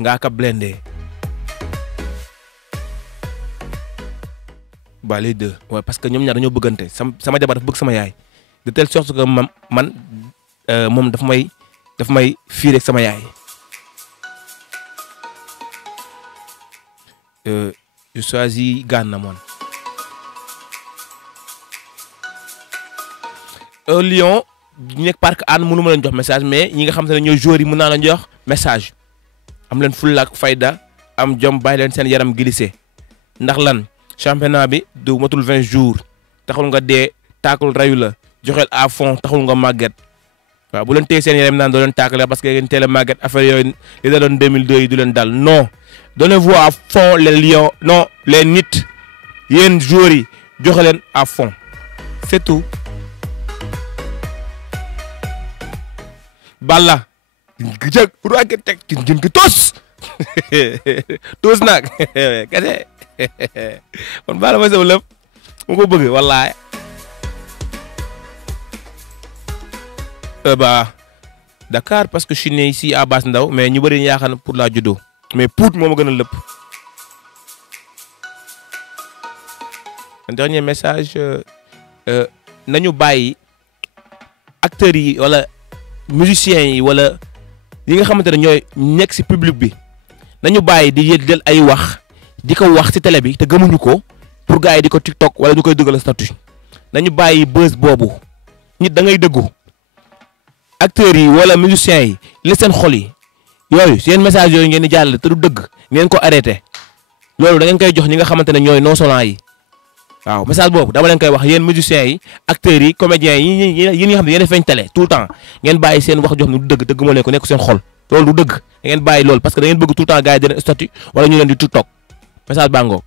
ngaa ka blindé. ba les deux ouais parce que ñoom ñaar dañoo bëggante sama jabar dafa bëgg sama yaay de telle sorte que man moom daf may fii rek sama yaay. Je choisis Ghana man. Lyon ñu nekk parc Hann mënu ma leen jox message mais ñi nga xam te ne ñooy joueurs yi mën naa leen jox message am leen fulla ak fayda am jom bàyyi leen seen yaram glissé ndax lan championnat bi du matul 20 jours taxul nga dee taakul rayu la joxeel à fond taxul nga màgget waaw bu leen téye seen yaram naan doo leen taakale parce que ngeen teel a màgget affaire yooyu li da doon 2002 yi du leen dal non donnez-vous à fond les lions non les nit yéen joueurs yi joxe leen à fond c'est tout. Balla jëg roage teg gën gi tos tos nag kese kon Balla mooy sama lépp mu ko bëgg wallaay ba Dakar parce que je suis né ici à Basse Ndao mais ñu bëri yaakaar na pour la judo mais Pout moo ma gën a lépp. Un dernier message nañu bàyyi acteurs yi wala musiciens yi wala yi nga xamante ne ñooy nekk ci public bi nañu bàyyi di jël ay wax di ko wax ci télé bi te gëmuñu ko pour gars yi di ko TikTok wala ñu koy dugal statut nañu bàyyi buzz boobu nit da ngay dëggu acteurs yi wala musiciens yi li seen xol yi yooyu seen message yooyu ngeen di jàllale te du dëgg ngeen ko arrêté loolu da ngeen koy jox ñi nga xamante ne ñooy non-seulement yi waaw message boobu dama leen koy wax yéen musiciens yi acteurs yi comédiens yi yéen nga xam ne yéen a feeñ télé tout le temps ngeen bàyyi seen wax jox ne du dëgg dëgg moo leen ko nekk seen xol loolu du dëgg da ngeen bàyyi loolu parce que da ngeen bëgg tout le temps gars yi di leen statut wala ñu leen di TikTok message baa ngoog